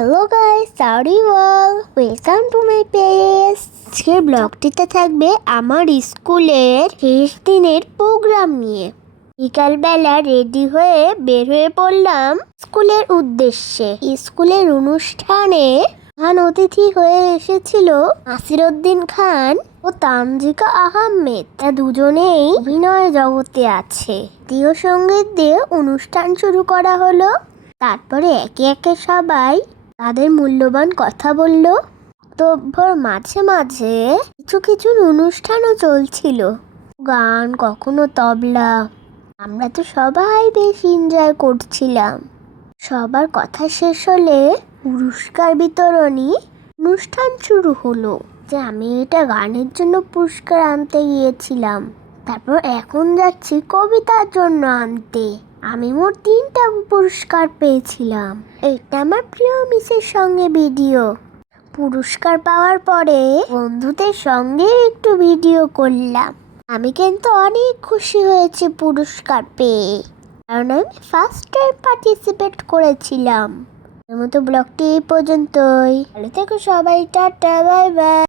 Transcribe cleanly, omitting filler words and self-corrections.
Hello guys, sorry wall welcome to my page. আজকের ব্লগটিতে থাকবে আমার স্কুলের শেষ দিনের প্রোগ্রাম নিয়ে। বিকালবেলা রেডি হয়ে বের হয়ে পড়লাম স্কুলের উদ্দেশ্যে। স্কুলের অনুষ্ঠানে প্রধান অতিথি হয়ে এসেছিল নাসিরউদ্দিন খান ও তানজিকা আহমেদ। দুজনেই অভিনয় জগতে আছে। জাতীয় সঙ্গীত দিয়ে অনুষ্ঠান শুরু করা হলো। তারপরে একে একে সবাই তাদের মূল্যবান কথা বলল। তব্বর মাঝে মাঝে কিছু কিছু অনুষ্ঠানও চলছিল, গান, কখনো তবলা। আমরা তো সবাই বেশ এনজয় করছিলাম। সবার কথা শেষ হলে পুরস্কার বিতরণী অনুষ্ঠান শুরু হলো। যে আমি এটা গানের জন্য পুরস্কার আনতে গিয়েছিলাম, তারপর এখন যাচ্ছি কবিতার জন্য আনতে। আমি মোট 3টা পুরস্কার পেয়েছিলাম। এটা আমার প্রিয় মিসের সঙ্গে ভিডিও। পুরস্কার পাওয়ার পরে বন্ধুদের সঙ্গে একটু ভিডিও করলাম। আমি কিন্তু অনেক খুশি হয়েছি পুরস্কার পেয়ে, কারণ আমি ফার্স্ট টাইম পার্টিসিপেট করেছিলাম। এর মতো ব্লগটি এই পর্যন্তই। ভালো থেকো সবাই, টাটা, বাই বাই।